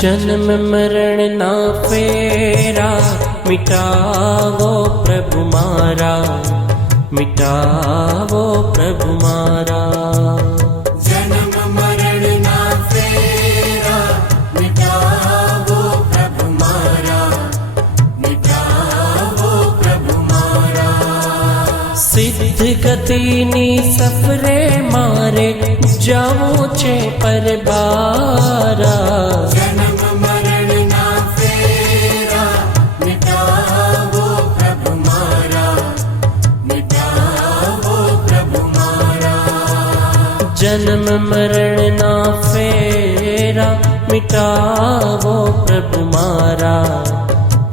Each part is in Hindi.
जन्म मरण ना फेरा, मिटावो प्रभु मारा, मिटावो प्रभु मारा। जन्म मरण ना फेरा, मिटावो प्रभु मारा, मिटावो प्रभु मारा। सिद्ध गतिनी सफरे मारे, जाऊं छे पर बारा। जन्म मरण ना फेरा, मिटावो प्रभु मारा, मिटावो प्रभु मारा। जन्म मरण ना फेरा, मिटावो प्रभु मारा,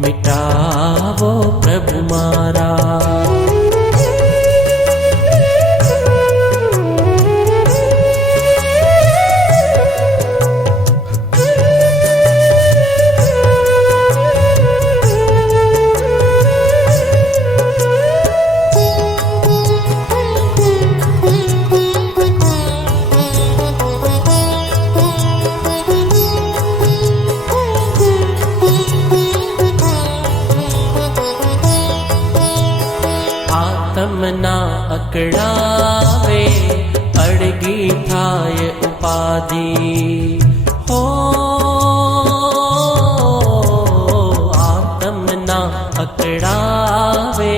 मिटावो प्रभु मारा। आत्मना अकड़ावे, अड़गी थाय उपाधि हो। आत्मना अकड़ावे,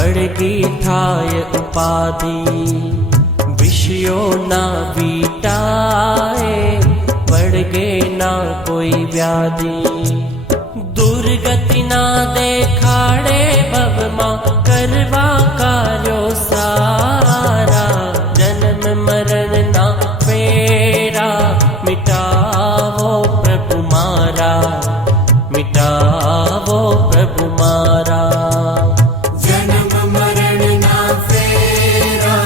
अड़गी थाय उपाधि। विषयों ना बीटाए, बढ़गे ना कोई व्याधि। दुर्गति ना देखाड़े भवमा, करवा कार्यो सारा। जन्म मरण ना फेरा, मिटावो प्रभु मारा, मिटावो प्रभु मारा। जन्म मरण ना फेरा,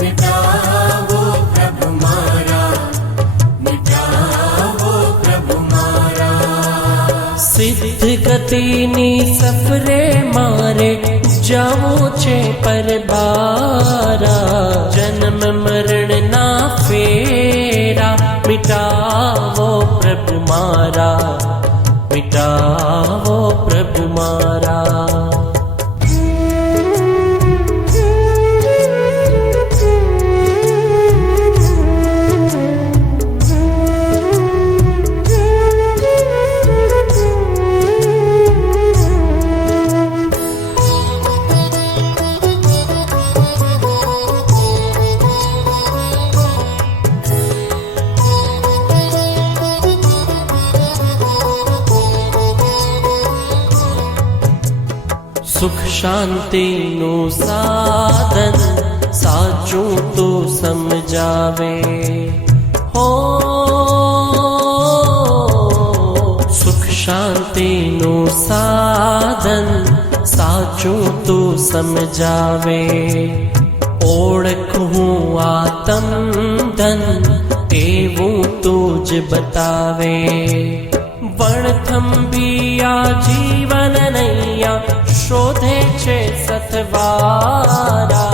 मिटावो प्रभु मारा, मिटावो प्रभु मारा। सिद्ध गतिनी सफरे मारे, जाऊं छे पर बारा। जन्म मरण ना फेरा, मिटावो प्रभु मारा, मिटावो प्रभु मारा। सुख शांति नु साधन, साचूं तू समझावे हो। सुख शांति नु साधन, साचूं तू समझावे। ओळखूं आत्म धन, एवं तूज बतावे। वणथंबिया जीवन नैया, शोधे छे सतवारा।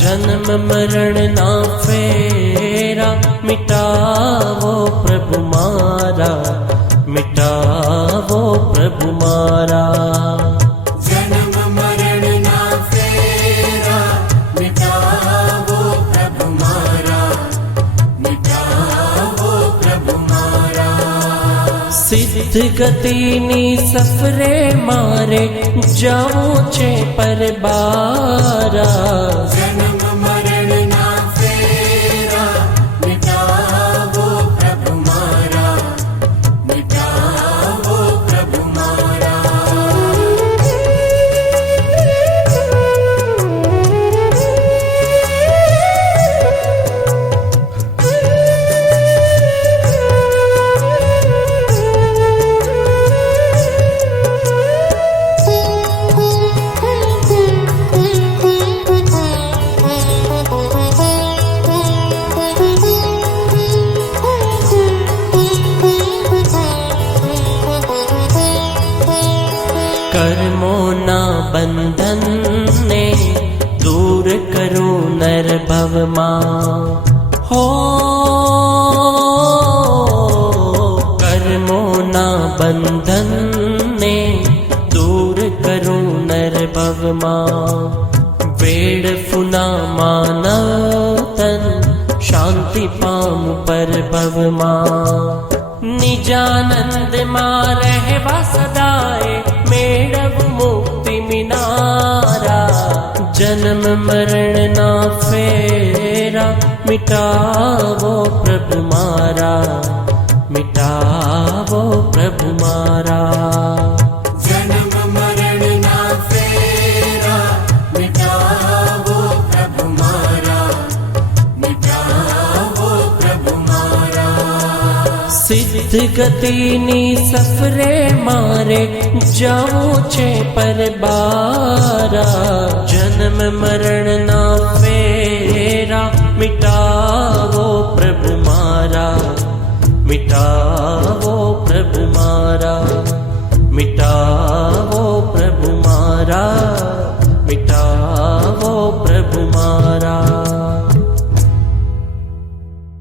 जन्म मरण ना फेरा, मिटावो प्रभु मारा, मिटावो प्रभु मारा। जन्म मरण ना फेरा, मिटावो प्रभु मारा, मिटावो प्रभु मारा। सिद्ध गतिनी सफरे मारे, जाऊं छे पर बारा। जन्म मरण ना फेरा, मिटावो प्रभु मारा, मिटावो प्रभु मारा। कर्मों ना बंधन ने दूर करो नर भव मां हो। कर्मों કર્મોના બંધનને દૂર કરું નર ભવમાં વેડફુના માનવ તન શાંતિ પામું પરભવમાં નિજાનંદમાં રહેવા સદાય મેળવું મુક્તિ મિનારા જન્મ મરણના ફેરા મિટાવો પ્રભુ મારા મિટાવો પ્રભુ મારા જન્મ મરણના ફેરા મિટાવો પ્રભુ મારા મિટાવો પ્રભુ મારા સિદ્ધ ગતિની સફરે મારે જાવું છે પરબારા જન્મ મરણના ફેરા મિટા